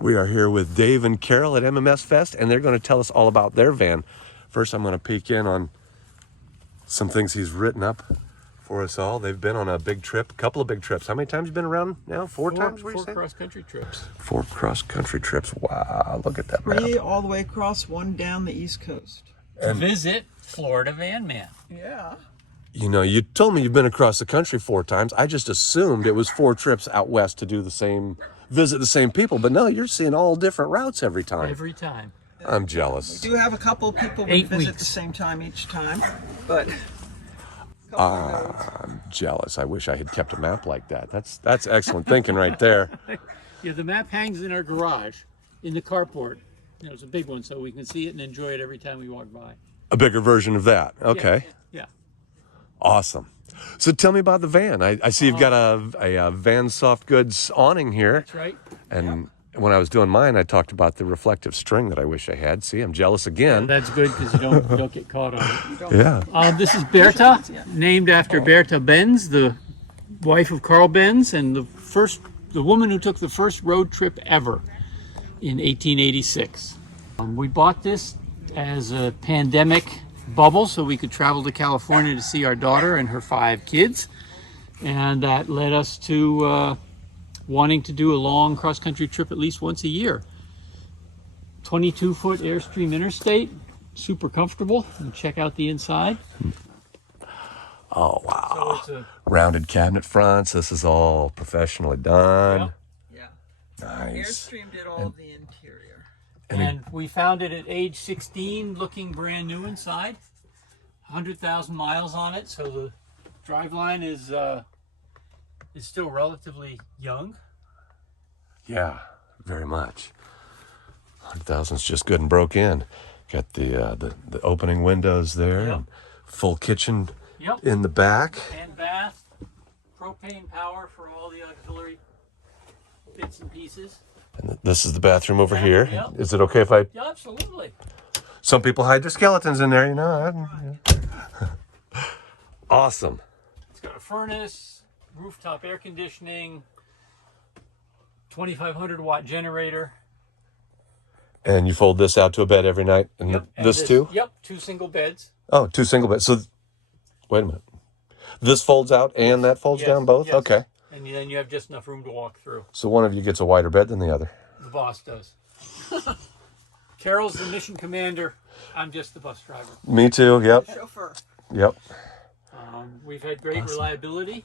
We are here with Dave and Carol at MMS-Fest, and they're going to tell us all about their van. First, I'm going to peek in on some things he's written up for us all. They've been on a big trip, a couple of big trips. How many times have you been around now? Four times? Four cross-country trips. 4 cross-country trips. Wow, look at that map. 3 all the way across, 1 down the East Coast. To visit Florida Van Man. Yeah. You know, you told me you've been across the country 4 times. I just assumed it was 4 trips out west to do the same, visit the same people. But no, you're seeing all different routes every time. Every time. I'm jealous. We do have a couple of people we 8 visit weeks. the same time each time, but I'm jealous. I wish I had kept a map like that. That's excellent thinking right there. Yeah, the map hangs in our garage, in the carport. You know, it's a big one, so we can see it and enjoy it every time we walk by. A bigger version of that. Okay. Yeah. Awesome. So tell me about the van. I see you've got a Van Soft Goods awning here. That's right. And when I was doing mine, I talked about the reflective string that I wish I had. See, I'm jealous again. That's good because you don't get caught on it. Yeah. This is Bertha, named after Bertha Benz, the wife of Carl Benz, and the woman who took the first road trip ever in 1886. We bought this as a pandemic bubble so we could travel to California to see our daughter and her 5 kids, and that led us to wanting to do a long cross-country trip at least once a year. 22-foot Airstream Interstate, super comfortable. And check out the inside. Oh, wow. So Rounded cabinet fronts. This is all professionally done. yeah. Nice. Airstream did all of the interior. and we found it at age 16, looking brand new inside. 100,000 miles on it, so the driveline is still relatively young. Yeah, very much. 100,000's just good and broke in. Got the opening windows there, Yep. and full kitchen Yep. in the back. And bath, propane power for all the auxiliary bits and pieces. And this is the bathroom over Yeah, here. yep. Is it okay if I? Yeah, absolutely. Some people hide their skeletons in there, you know. Awesome. It's got a furnace, rooftop air conditioning, 2,500 watt generator. And you fold this out to a bed every night, and Yep, and this too? Yep, 2 single beds. Oh, 2 single beds. So, wait a minute. This folds out and that folds Yes, down both? yes. Okay. And then you have just enough room to walk through. So one of you gets a wider bed than the other. The boss does. Carol's the mission commander. I'm just the bus driver. Me too, yep. Chauffeur. Yep. We've had great reliability.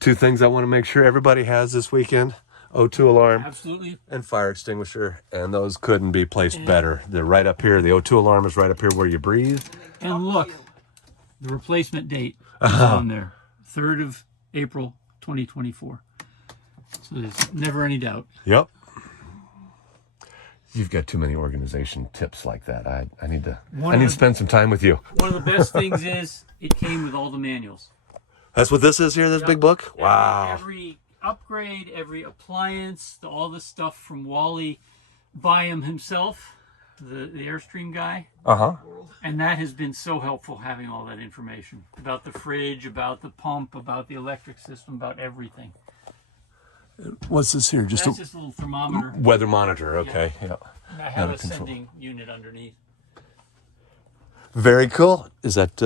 2 things I want to make sure everybody has this weekend. O2 alarm Absolutely. and fire extinguisher. And those couldn't be placed better. They're right up here. The O2 alarm is right up here where you breathe. And look, the replacement date is on there. 3rd of April, 2024. So there's never any doubt. Yep. You've got too many organization tips like that. I need to spend some time with you. One of the best things is it came with all the manuals. That's what this is here, this Yep. big book? Wow. Every upgrade, every appliance, all the stuff from Wally Byam himself, the Airstream guy. Uh-huh. And that has been so helpful, having all that information about the fridge, about the pump, about the electric system, about everything. What's this here? Just That's a just a little thermometer. weather monitor. Okay. Yeah. And I have Out a of control. sending unit underneath. Very cool. Is that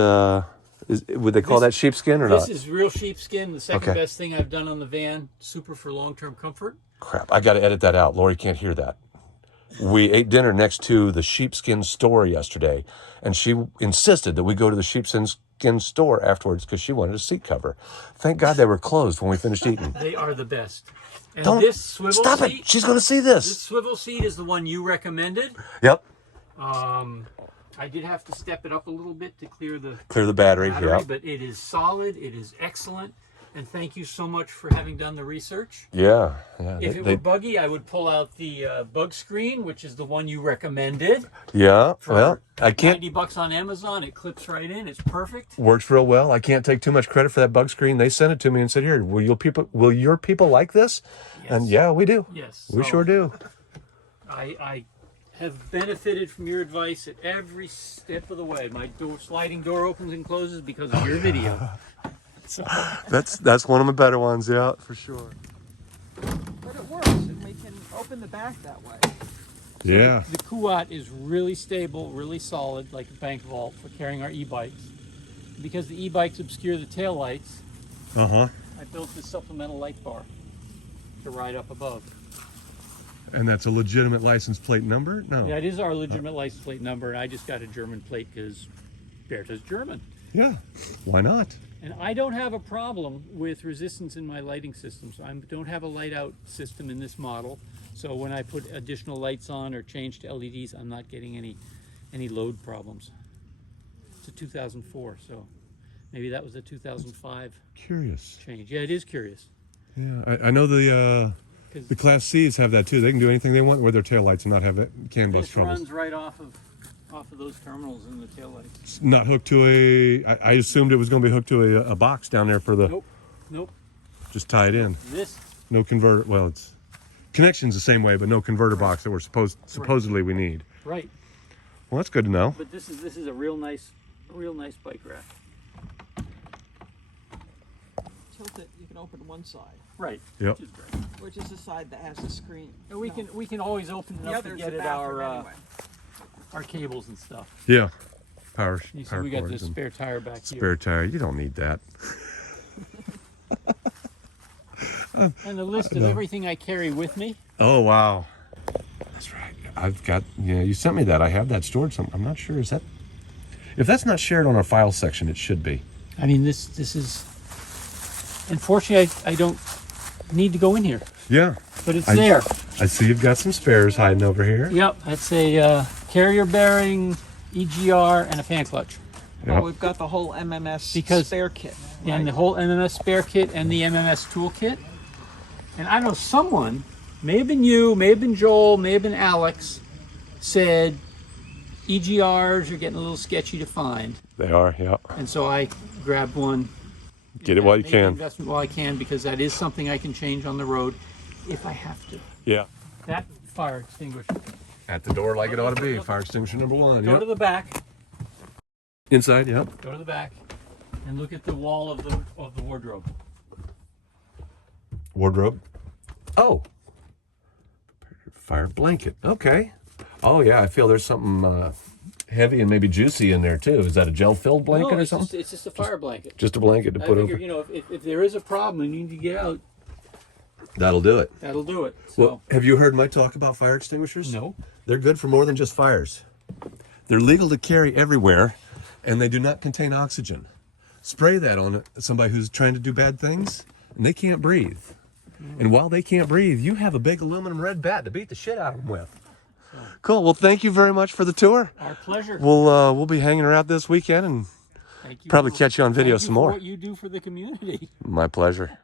would they call that sheepskin or This not? is real sheepskin, the second Okay. best thing I've done on the van. Super for long-term comfort. Crap. I got to edit that out. Lori can't hear that. We ate dinner next to the sheepskin store yesterday, and she insisted that we go to the sheepskin store afterwards because she wanted a seat cover. Thank God they were closed when we finished eating. They are the best. And Don't this swivel stop seat, it. She's going to see this this. swivel seat is the one you recommended. Yep. I did have to step it up a little bit to clear the Clear the battery. battery, Yep. but it is solid. It is excellent. And thank you so much for having done the research. Yeah. Yeah. If it were buggy, I would pull out the bug screen, which is the one you recommended. yeah. For Well, I can't. $90 on Amazon. It clips right in. It's perfect. Works real well. I can't take too much credit for that bug screen. They sent it to me and said, "Here, will your people like this?" And yeah, we do. Yes. We so sure do. I have benefited from your advice at every step of the way. My sliding door opens and closes because of your video. So, That's one of the better ones. Yeah, for sure. But it works, and we can open in the back that way. Yeah. The Kuat is really stable, really solid, like a bank vault for carrying our e-bikes. Because the e-bikes obscure the tail lights, Uh-huh. I built this supplemental light bar to ride up above. And that's a legitimate license plate number? No. Yeah, it is our legitimate license plate number, and I just got a German plate because Bertha's German. Yeah. Why not? And I don't have a problem with resistance in my lighting system. So I don't have a light out system in this model. So when I put additional lights on or change to LEDs, I'm not getting any load problems. It's a 2004, so maybe that was a 2005 Curious. change. Yeah, it is curious. Yeah, I know the Class C's have that too. They can do anything they want with their taillights and not have it CAN bus This troubles. runs right off of those terminals in the taillights. It's not hooked to I assumed it was going to be hooked to a box down there for the. Nope, nope. Just tie it in. This, No converter. Well, it's connection's the same way, but no converter box that we're supposedly we need. right. Well, that's good to know. But this is a real nice bike rack. Tilt it, you can open one side, Right. Yep. Which is great. which is the side that has the screen. And we can always open it The up to other's get the at bathroom anyway. our cables and stuff. Yeah. Power. You see, Power we got cords this and spare tire back spare here, tire. You don't need that. and a list of everything I carry with me. Oh wow. That's right. I've got. Yeah, you sent me that. I have that stored. I'm not sure. Is that? If that's not shared on our file section, it should be. I mean, this is. Unfortunately, I don't need to go in here, Yeah. but it's there. I see you've got some spares hiding over here. Yep, that's a carrier bearing, EGR, and a fan clutch. Oh, Yep. we've got the whole MMS Because- spare kit. Right? And the whole MMS spare kit and the MMS toolkit. And I know someone, may have been you, may have been Joel, may have been Alex, said EGRs are getting a little sketchy to find. They are. Yeah. And so I grabbed one. Get it while you Made the can. investment while I can, because that is something I can change on the road if I have to. Yeah. That fire extinguisher. At the door, like it ought to be. Fire extinguisher number one. Go Yep. to the back. Inside. Yep. Go to the back, and look at the wall of the wardrobe. Wardrobe. Oh. Fire blanket. Okay. Oh yeah, I feel there's something heavy and maybe juicy in there too. Is that a gel-filled blanket No, or it's something? Just, it's just a fire blanket. Just a blanket to I put figure, over. you know, if there is a problem and you need to get out, That'll do it. that'll do it. So, Well, have you heard my talk about fire extinguishers? no. They're good for more than just fires. They're legal to carry everywhere, and they do not contain oxygen. Spray that on somebody who's trying to do bad things, and they can't breathe. And while they can't breathe, you have a big aluminum red bat to beat the shit out of them with. Cool. Well, thank you very much for the tour. Our pleasure. We'll be hanging around this weekend and Thank you probably for- catch you on video thank you some for more. what you do for the community. My pleasure.